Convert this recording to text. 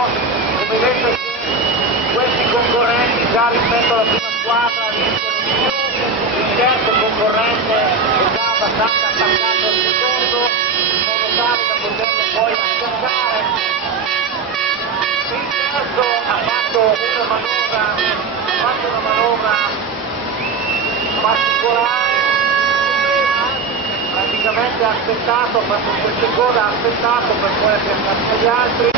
come vedete questi concorrenti già rispetto alla prima squadra vincono di più, il terzo concorrente è già abbastanza attaccato al secondo, in modo tale da poterlo poi accettare. Il terzo ha fatto una manovra particolare, praticamente ha aspettato, ha fatto queste cose, ha aspettato per poi appiattare gli altri.